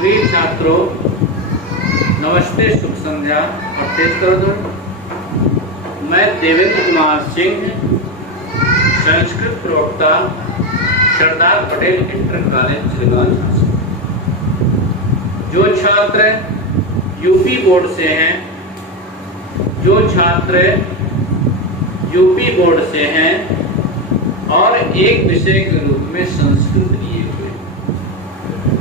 प्रिय छात्रों, नमस्ते, शुभ संध्या। और तेज कर दो। मैं देवेंद्र कुमार सिंह, संस्कृत प्रवक्ता, सरदार पटेल इंटर कॉलेज छिंदवाड़ा। जो छात्र यूपी बोर्ड से हैं, और एक विषय के रूप में संस्कृत लिए हुए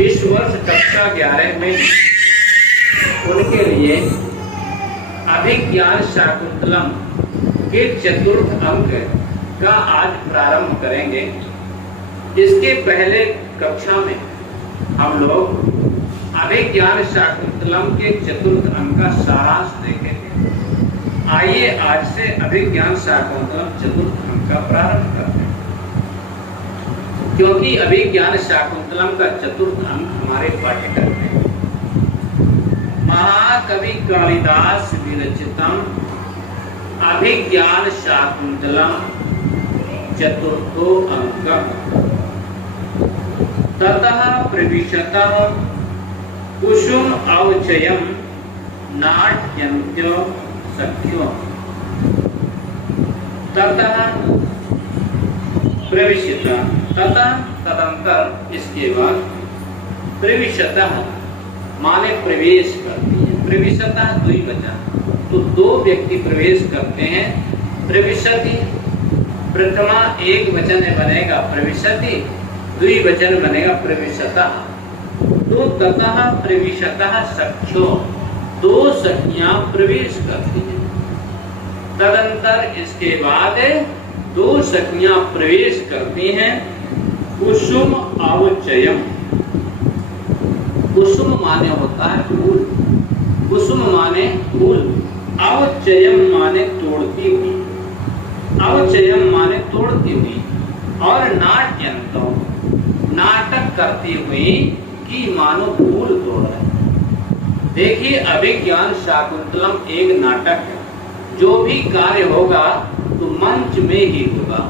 इस वर्ष कक्षा 11 में, उनके लिए अभिज्ञान शाकुंतलम के चतुर्थ अंक का आज प्रारंभ करेंगे। इसके पहले कक्षा में हम लोग अभिज्ञान शाकुंतलम के चतुर्थ अंक का सारांश देखेंगे। आइए आज से अभिज्ञान शाकुंतलम चतुर्थ अंक का प्रारंभ करते हैं, क्योंकि अभिज्ञान शाकुंतलम का चतुर्थ अंक हमारे पाठ्यक्रम में महाकवि कालिदास विरचितम अभिज्ञान शाकुंतलम चतुर्थो अंकः ततः प्रविशतः कुसुम अवचयम् नाट्यन्त्यो सख्यो। ततः प्रविशतः, ततः तदंतर, इसके बाद प्रविशतः माने प्रवेश करती है। प्रविशतः द्विवचन, तो दो व्यक्ति प्रवेश करते हैं। प्रविशति प्रथमा एक वचन बनेगा प्रविशति, द्विवचन बनेगा प्रविशतः। तो ततः प्रविशतः सख्यो, दो सखियां प्रवेश करती हैं। तदंतर, इसके बाद दो सखियां प्रवेश करती हैं। कुसुम अवचयम, कुसुम माने होता है फूल, कुसुम माने फूल, अवचयम माने तोड़ती हुई, अवचयम माने तोड़ती हुई, और नाट्यंतो नाटक करती हुई कि मानो फूल तोड़ रहे। देखिए, अभिज्ञान शाकुंतलम एक नाटक है। जो भी कार्य होगा तो मंच में ही होगा।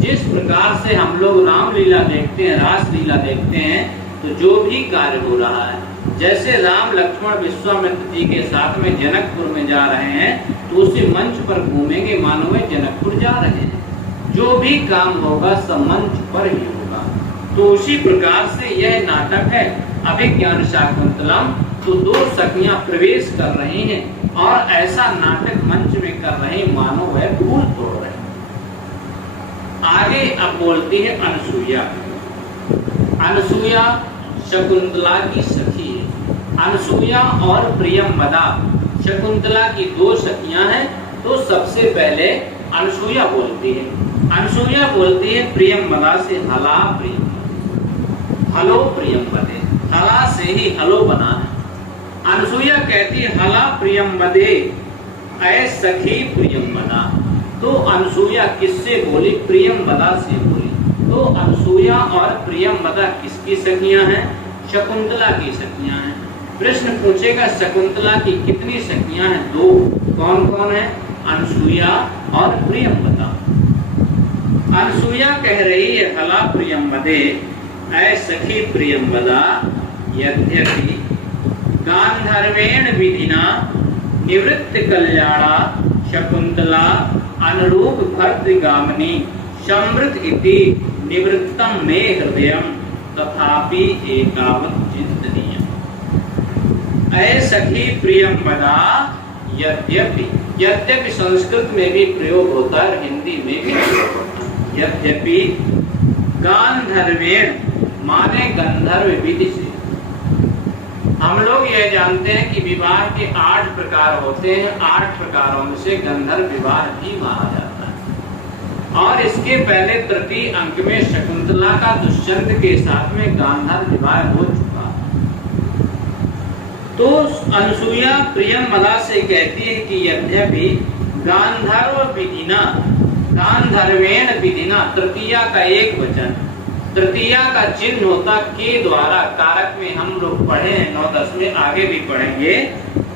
जिस प्रकार से हम लोग रामलीला देखते हैं, रासलीला देखते हैं, तो जो भी कार्य हो रहा है, जैसे राम लक्ष्मण विश्वामित्र जी के साथ में जनकपुर में जा रहे हैं, तो उसी मंच पर घूमेंगे मानो वे जनकपुर जा रहे हैं। जो भी काम होगा सब मंच पर ही होगा। तो उसी प्रकार से यह नाटक है अभिज्ञान शाकुंतलम। तो दो सखियां प्रवेश कर रही हैं और ऐसा नाटक मंच में कर रहे मानो वह फूल तोड़ रहे। आगे अब बोलती है अनसुईया। अनसुईया शकुंतला की सखी है। अनसुईया और प्रियंवदा शकुंतला की दो सखियां हैं। तो सबसे पहले अनसुईया बोलती है। अनसुईया बोलती है प्रियंवदा से, हला प्रियंवदे, हलो प्रियंवदे, हला से ही हलो बना है। अनसुईया कहती है हला प्रियंवदे, ऐ सखी प्रियंवदा। तो अनसुईया किससे बोली? प्रियंवदा से बोली। तो अनसुईया और प्रियंवदा किसकी सखियां हैं? शकुंतला की सखियां हैं। प्रश्न पूछेगा शकुंतला की कितनी सखियां हैं? दो। कौन कौन है? अनसुईया और प्रियंवदा। अनसुईया कह रही है हला प्रियंवदे, ऐ सखी प्रियंवदा, यद्यपि गांधर्वेण विधिना निवृत्त कल्याणा शकुंतला अनुरूप भर्तृगामिनी समृद्ध इति निवृत्तम मे हृदयम तथापि एतावत् चिंतनीयम्। ऐ सखी प्रियंवदा, यद्यपि, यद्यपि संस्कृत में भी प्रयोग होता है, हिंदी में भी प्रयोग होता है। यद्यपि गांधर्वेण माने गंधर्व विधि से। हम लोग यह जानते हैं कि विवाह के 8 प्रकार होते हैं। 8 प्रकारों में से गंधर्व विवाह भी माना जाता है। और इसके पहले तृतीय अंक में शकुंतला का दुष्यंत के साथ में गांधर्व विवाह हो चुका है। तो अनसुईया प्रियंवदा से कहती है कि यद्यपि गांधर्व विधिना, गांधर्वेण विधिना, तृतीया का एक वचन, तृतीया का चिन्ह होता के द्वारा, कारक में हम लोग पढ़े हैं 9-10 में, आगे भी पढ़ेंगे।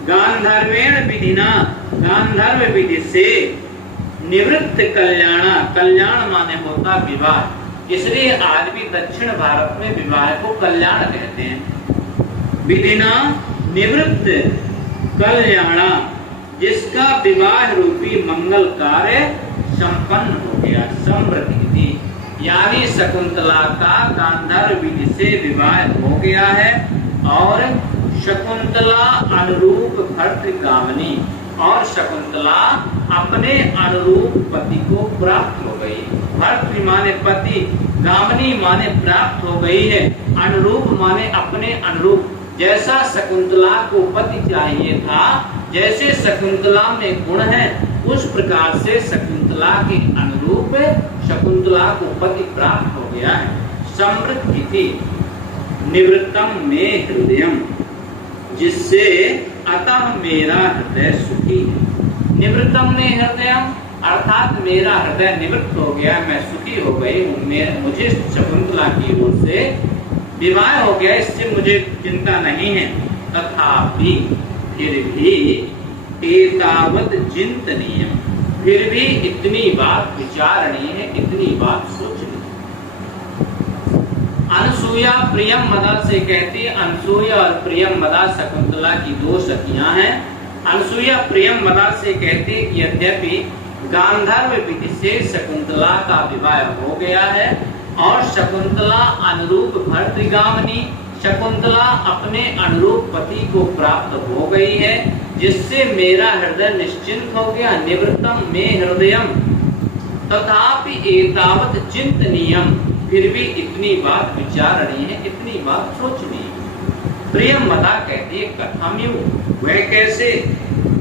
गांधर्वेण विधिना, गांधर्व विधि से, निवृत्त कल्याणा, कल्याण माने होता विवाह। इसलिए आज भी दक्षिण भारत में विवाह को कल्याण कहते हैं। विधिना निवृत्त कल्याणा, जिसका विवाह रूपी मंगल कार्य संपन्न हो गया। समृद्धि यानी शकुंतला का गांधार विधि से विवाह हो गया है और शकुंतला अनुरूप भर्तृगामिनी, और शकुंतला अपने अनुरूप पति को प्राप्त हो गई। भर्तृ माने पति, गामिनी माने प्राप्त हो गई है, अनुरूप माने अपने अनुरूप। जैसा शकुंतला को पति चाहिए था, जैसे शकुंतला में गुण है, उस प्रकार से शकुंतला के अनुरूप शकुंतला को पति प्राप्त हो गया है। समृद्धि निवृत्तम में हृदयम, जिससे अतः मेरा हृदय सुखी है। निवृत्तम में हृदयम अर्थात मेरा हृदय निवृत्त हो गया, मैं सुखी हो गई हूँ। मुझे शकुंतला की ओर से विवाह हो गया, इससे मुझे चिंता नहीं है। तथापि फिर भी एतावत चिंतनीय, फिर भी इतनी बात विचारणीय है, इतनी बात सोचनी। अनसूया प्रियम मदा से कहती है, अनसूया और प्रियम मदा शकुंतला की दो सखियां हैं। अनसूया प्रियम मदा से कहती है, यद्यपि गांधर्व विधि से शकुंतला का विवाह हो गया है और शकुंतला अनुरूप भर्तृगामिनी, शकुंतला अपने अनुरूप पति को प्राप्त हो गई है, जिससे मेरा हृदय निश्चिंत हो गया। निवृत्तम में हृदयम तथापि एतावत चिंतनीयम, फिर भी इतनी बात विचारणी है, इतनी बात सोचनी है। प्रियम मदा कहती है, कथम यू, वह कैसे,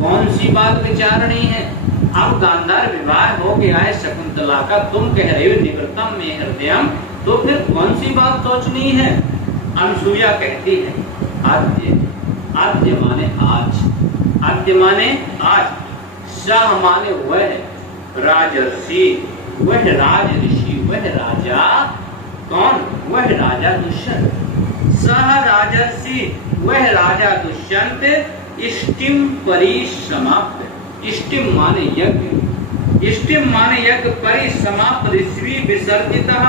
कौन सी बात विचारणी है? अब गांधार विवाह हो गया है शकुंतला का, तुम कह रहे हो निवृत्तम में हृदयम, तो फिर कौन सी बात सोचनी है? अनसूया कहती है, आद्य, आद्य माने आज, आद्य माने आज, शाह माने वह, राजर्षि वह राज ऋषि, वह राजा, कौन? वह राजा दुष्यंत। सह राजर्षि वह राजा दुष्यंत, इष्टिम परिसमाप्त, इष्टिम माने यज्ञ, इष्टिम माने यज्ञ, परिसमाप्त ऋषि विसर्जितः,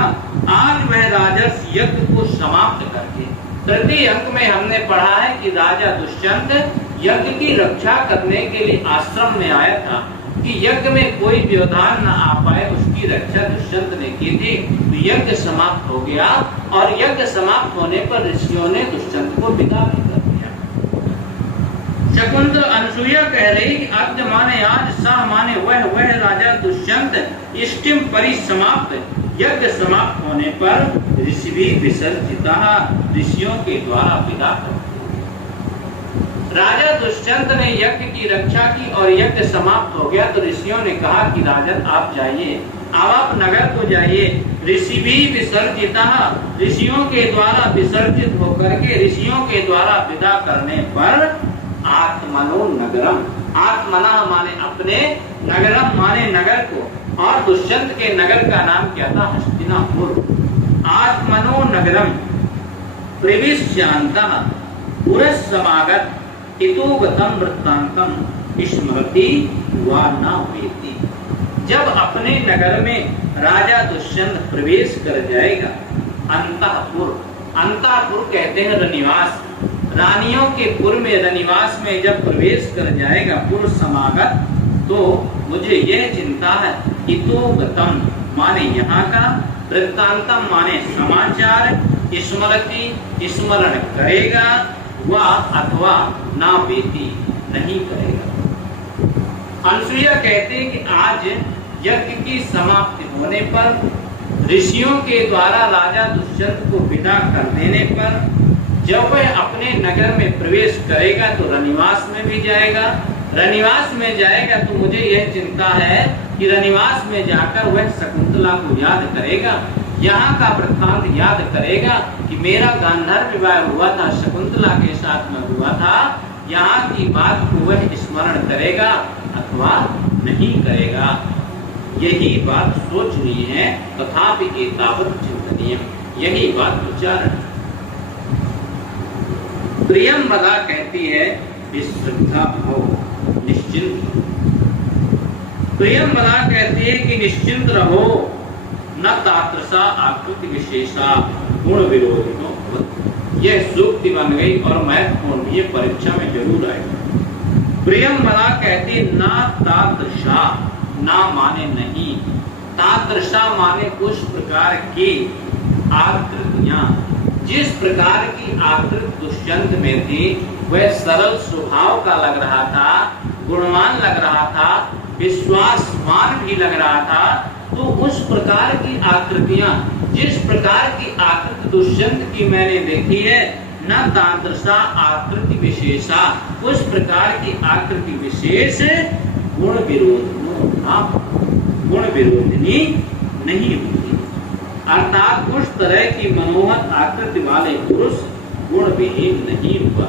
आज वह राजर्ष यज्ञ को समाप्त करके। तृतीय अंक में हमने पढ़ा है कि राजा दुष्यंत यज्ञ की रक्षा करने के लिए आश्रम में आया था कि यज्ञ में कोई व्यवधान न आ पाए, उसकी रक्षा दुष्यंत ने की थी। तो यज्ञ समाप्त हो गया और यज्ञ समाप्त होने पर ऋषियों ने दुष्यंत को विदा भी कर दिया। शकुंतला अनसूया कह रही कि अद्य माने आज, सह माने वह राजा दुष्यंत, इष्टिम परिसमाप्त, यज्ञ समाप्त होने पर ऋषि भी विसर्जिता, ऋषियों के द्वारा विदा कर। राजा दुष्यंत ने यज्ञ की रक्षा की और यज्ञ समाप्त हो गया, तो ऋषियों ने कहा कि राजन आप जाइए, आप नगर को जाइए। ऋषि भी विसर्जिता, ऋषियों के द्वारा विसर्जित होकर के, ऋषियों के द्वारा विदा करने पर आत्मनो नगरम, आत्मना माने अपने, नगरम माने नगर को, और दुष्यंत के नगर का नाम क्या था? हस्तिनापुर। आत्मनो नगरम प्रविश्यांतः पुरस्समागत हितोगतम वृत्तांतम स्मृति वा न वेति। जब अपने नगर में राजा दुष्यंत प्रवेश कर जाएगा, अंतःपुर, अंतःपुर कहते हैं रनिवास, रानियों के पुर में, रनिवास में जब प्रवेश कर जाएगा, पुर समागत, तो मुझे यह चिंता है, हितोगतम माने यहाँ का, वृत्तांतम माने समाचार, स्मृति स्मरण करेगा, वा अथवा ना वेति नहीं करेगा। अनसूया कहते हैं कि आज यज्ञ की समाप्ति होने पर, ऋषियों के द्वारा राजा दुष्यंत को विदा कर देने पर, जब वह अपने नगर में प्रवेश करेगा तो रनिवास में भी जाएगा, रनिवास में जाएगा तो मुझे यह चिंता है कि रनिवास में जाकर वह शकुंतला को याद करेगा, यहाँ का वृत्तांत याद करेगा कि मेरा गांधार विवाह हुआ था, शकुंतला के साथ में हुआ था, यहाँ की बात को वह स्मरण करेगा अथवा नहीं करेगा। यही बात सोचनी है, तथापि एतावत् चिंतनीय, यही बात विचार। प्रियम मदा कहती है, श्रद्धा भाव निश्चिंत। प्रियम मदा कहती है कि निश्चिंत रहो, न तात्रसा आकृति विशेषा गुण विरोधिनो। यह सूक्ति बन गई और महत्वपूर्ण भी, ये परीक्षा में जरूर आएगा। प्रियंवदा कहती ना तादृशा, ना माने नहीं, तादृशा माने उस प्रकार की आकृतियां, जिस प्रकार की आकृति दुष्यंत में थी वह सरल स्वभाव का लग रहा था, गुणवान लग रहा था, विश्वासवान भी लग रहा था। तो उस प्रकार की आकृतियां, जिस प्रकार की आकृति दुष्यंत की मैंने देखी है, न तादृशा आकृति विशेषा, उस प्रकार की आकृति विशेष गुण विरोधिनी नहीं होती। अर्थात उस तरह की मनोहर आकृति वाले पुरुष गुण विहीन नहीं हुआ।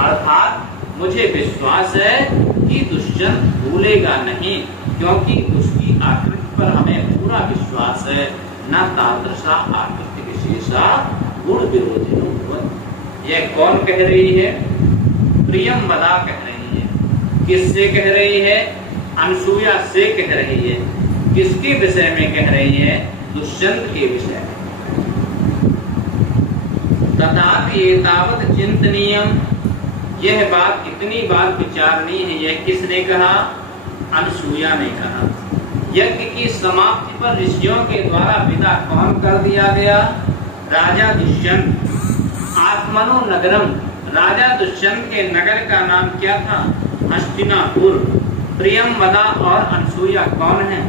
अर्थात मुझे विश्वास है कि दुष्यंत भूलेगा नहीं, क्योंकि उसकी आकृति पर हमें पूरा विश्वास है। न तादृशा आकृति विशेषा गुण विरोधिनो भवति। यह कौन कह रही है? प्रियंवदा कह रही है। किससे कह रही है? अनसूया से कह रही है। किसके विषय में कह रही है? दुष्यंत के विषय में। तथापि एतावत् चिंतनीयम्, यह बात इतनी बार विचारनी है। यह किसने कहा? अनसूया ने कहा। यज्ञ की समाप्ति पर ऋषियों के द्वारा विदा कौन कर दिया गया? राजा दुष्यंत। आत्मनो नगरम, राजा दुष्यंत के नगर का नाम क्या था? हस्तिनापुर। प्रियंवदा और अनसूया कौन है?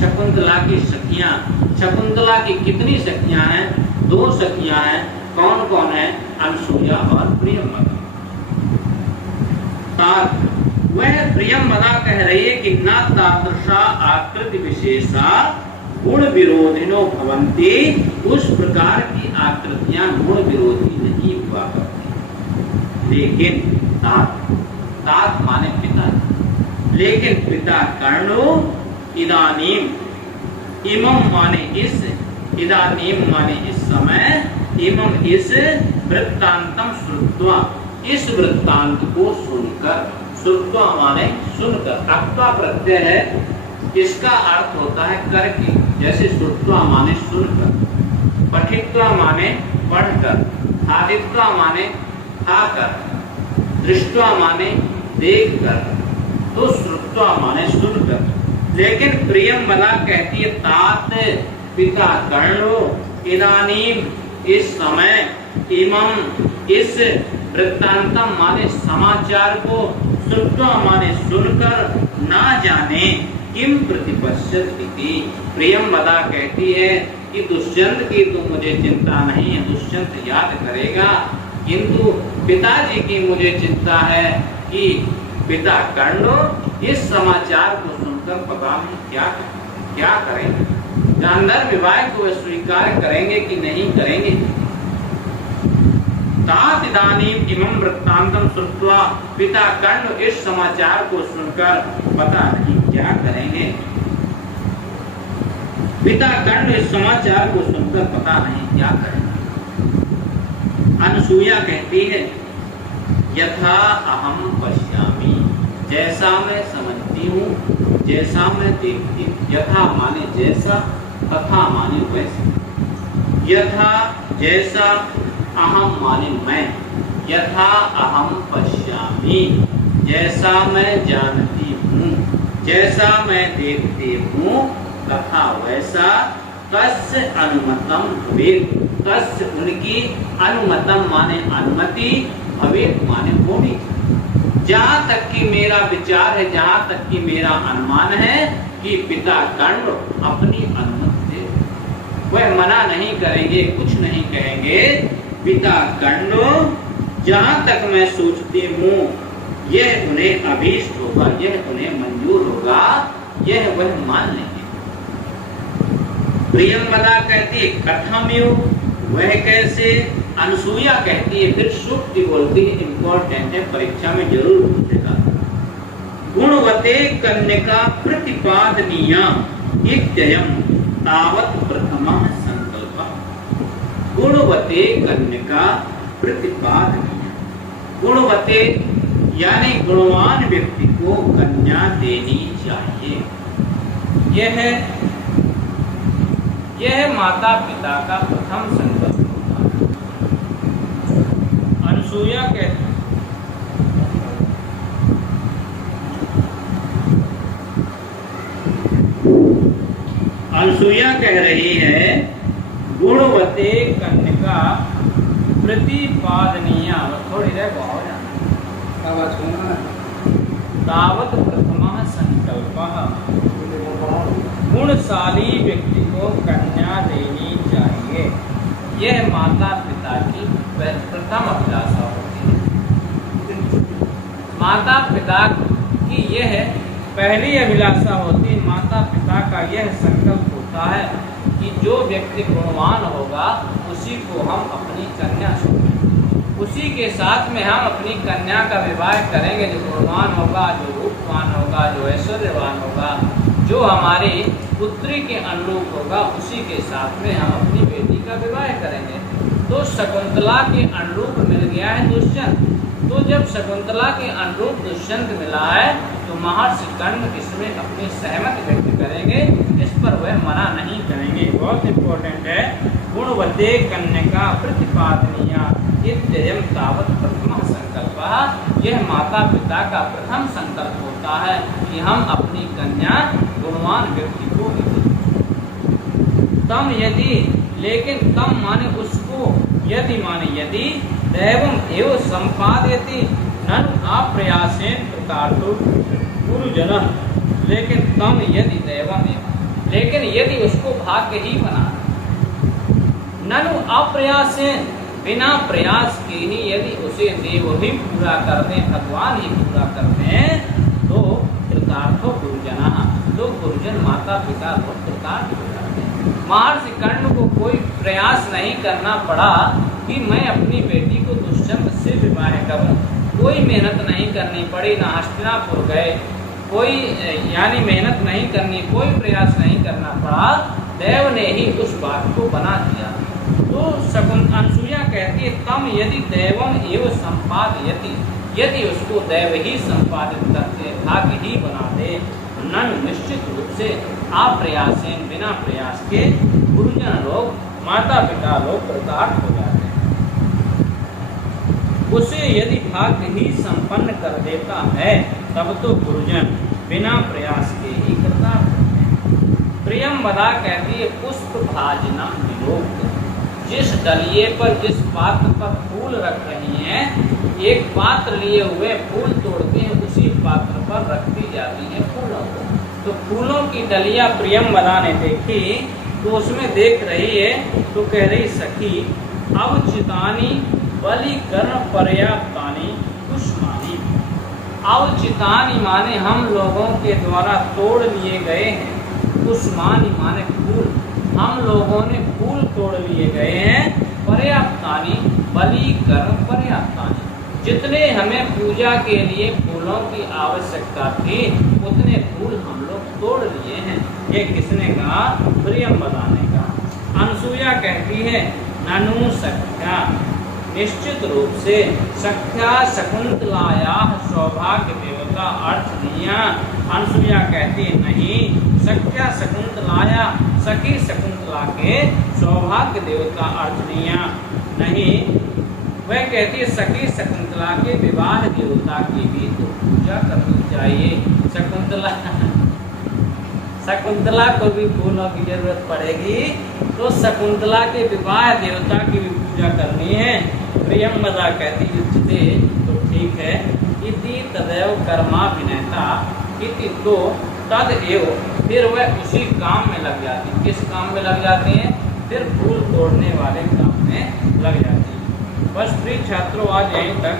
शकुंतला की सखियां। शकुंतला की कितनी सखियां हैं? 2 सखियां हैं। कौन कौन है? अनसूया और प्रियंवदा। वह प्रियंवदा कह रही है कि न तादृशा आकृति विशेषा गुण विरोधिनो भवन्ति, उस प्रकार की आकृतियां गुण विरोधी नहीं हुआ करती। लेकिन तात माने पिता, लेकिन पिता कर्णो इदानीम, इमम माने इस, इदानीम माने इस समय, इमम इस वृत्तांतम श्रुत्वा, इस वृत्तांत को सुनकर, श्रुत्वा माने सुनकर, अक्त्वा प्रत्यय है, इसका अर्थ होता है करके। जैसे श्रुत्वा माने सुनकर, पठित्वा माने पढ़कर, खादित्वा माने खाकर, दृष्ट्वा माने देखकर, तो श्रुत्वा माने सुनकर। लेकिन प्रियंवदा कहती है तात पिता कर्णो इदानीम, इस समय, इमम इस, वृत्तांतम माने समाचार को, श्रुत्वा माने सुनकर, ना जाने किम प्रतिपश्यत इति। प्रियंवदा कहती है कि दुष्यंत की तो मुझे चिंता नहीं है, दुष्यंत याद करेगा, किंतु पिताजी की मुझे चिंता है कि पिता कर्ण इस समाचार को सुनकर पता नहीं क्या करेंगे, गांधर्व विवाह को वे स्वीकार करेंगे कि नहीं करेंगे। तात इदानीम इमं वृत्तांतम श्रुत्वा, पिता कर्ण इस समाचार को सुनकर पता नहीं क्या करेंगे। पिता कर्ण इस समाचार को सुनकर पता नहीं क्या करेंगे। अनसूया कहती है यथा अहम पश्यामि, जैसा मैं समझती हूँ, जैसा मैं देखती हूँ। यथा माने जैसा, तथा माने वैसा। यथा जैसा, अहम माने मैं, यथा अहम पश्यामि, जैसा मैं जानती हूँ, जैसा मैं देखती हूँ, तथा वैसा तस्य अनुमतम भवेत्, तस्य उनकी, अनुमतम माने अनुमति, भवेत् माने होनी। जहाँ तक कि मेरा विचार है, जहाँ तक कि मेरा अनुमान है कि पिता कर्ण अपनी अनुमति दे, वह मना नहीं करेंगे, कुछ नहीं कहेंगे। पिता कर्ण जहाँ तक मैं सोचती हूँ यह उन्हें अभीष्ट होगा, यह उन्हें मंजूर होगा, यह वह मान लेंगे। प्रियंवदा कहती है कथम्यो, वह कैसे? अनसूया कहती है, फिर सूक्ति बोलती है, इंपॉर्टेंट है, परीक्षा में जरूर पूछेगा। गुणवते कन्यका प्रतिपादनीया इत्ययम् तावत् प्रथमः संकल्पः। गुणवते कन्यका प्रतिपादनीया, गुणवते यानी गुणवान व्यक्ति को कन्या देनी चाहिए। यह माता पिता का प्रथम संकल्प होता है। अनसूया कह रही है गुणवते कन्या प्रतिपादनीय थोड़ी देर तावत प्रथमः संकल्पः गुणशाली व्यक्ति को कन्या देनी चाहिए। यह माता पिता की प्रथम अभिलाषा होती है। माता पिता की यह पहली अभिलाषा होती है। माता पिता का यह संकल्प होता है कि जो व्यक्ति गुणवान होगा उसी को हम अपनी कन्या सौंपेंगे, उसी के साथ में हम अपनी कन्या का विवाह करेंगे। जो गुणवान होगा, जो रूपवान होगा, जो ऐश्वर्यवान होगा, जो हमारी पुत्री के अनुरूप होगा, उसी के साथ में हम अपनी बेटी का विवाह करेंगे। तो शकुंतला के अनुरूप मिल गया है दुष्यंत। तो जब शकुंतला के अनुरूप दुष्यंत मिला है तो महर्षि कर्ण इसमें अपनी सहमति व्यक्त करेंगे, इस पर वह मना नहीं करेंगे। बहुत इंपॉर्टेंट है। गुणवते कन्या प्रतिपादनीय इत्ययं तावत प्रथम संकल्प। यह माता पिता का प्रथम संकल्प होता है कि हम अपनी कन्या गुणवान व्यक्ति को दें। तम यदि, लेकिन तम माने उसको, यदि माने यदि, दैवम एवं संपादयति ननु अप्रयासेन प्रकारो गुरुजन। लेकिन तम यदि दैवम एवं, लेकिन यदि उसको भाग्य ही बना, ननु अप्रयासेन, बिना प्रयास के ही यदि उसे देव ही पूरा कर दें, भगवान ही पूरा कर दें, तो कृतार्थो गुरुजना, तो गुरुजन माता पिता लोग कृतार्थ हो जाते हैं। महर्षि कर्ण को कोई प्रयास नहीं करना पड़ा कि मैं अपनी बेटी को दुष्यंत से विवाह करूं। कोई मेहनत नहीं करनी पड़ी, ना हस्तिनापुर गए, कोई यानी मेहनत नहीं करनी, कोई प्रयास नहीं करना पड़ा, देव ने ही उस बात को बना दिया। तो अनसूया कहती है तम यदि दैवम एवं संपादयति, यदि उसको दैव ही संपादित करते, भाग्य ही बना दे, नन निश्चित रूप से अप्रयासेन, बिना प्रयास के गुरुजन लोग, माता पिता लोग कृतार्थ हो जाते हैं। उसे यदि भाग्य ही संपन्न कर देता है तब तो गुरुजन बिना प्रयास के ही कृतार्थ होते हैं। प्रियंवदा कहती है पुष्प भाजनम विलोक, जिस डलिए पर, जिस पात्र पर फूल रख रही हैं, एक पात्र लिए हुए फूल तोड़ के उसी पात्र पर रखती जाती है फूलों को। तो फूलों की डलिया प्रियंवदा ने देखी तो उसमें देख रही है तो कह रही सखी अवचितानी बलिकर्ण पर्याप्तानी पुष्पानी। अवचितानी माने हम लोगों के द्वारा तोड़ लिए गए हैं, पुष्पानी माने फूल, हम लोगों ने फूल तोड़ लिए गए हैं, पर्याप्तानी बलिकर्ण पर्याप्तानी, जितने हमें पूजा के लिए फूलों की आवश्यकता थी उतने फूल हम लोग तोड़ लिए हैं। ये किसने कहा? प्रियंवदा ने कहा। अनसूया कहती है ननु सख्या, निश्चित रूप से सख्या शकुंतलाया सौभाग्य देवता अर्थनीया। अनसूया कहती है नहीं, सख्या शकुंतलाया, सखी शकुंतला के सौभाग्य देवता अर्थनीया नहीं, वह कहती है सखी शकुंतला के विवाह देवता की भी तो पूजा करनी चाहिए। शकुंतला को भी फूलों की जरूरत पड़ेगी, तो शकुंतला के विवाह देवता की भी पूजा करनी है। प्रियंवदा कहती उचिते, तो ठीक है। इति तदैव कर्माभिनेता, इति तो तद एव, फिर वह उसी काम में लग जाती। किस काम में लग जाती हैं? फिर फूल तोड़ने वाले काम में लग जाती है। बस प्रिय छात्रों आज यहीं तक।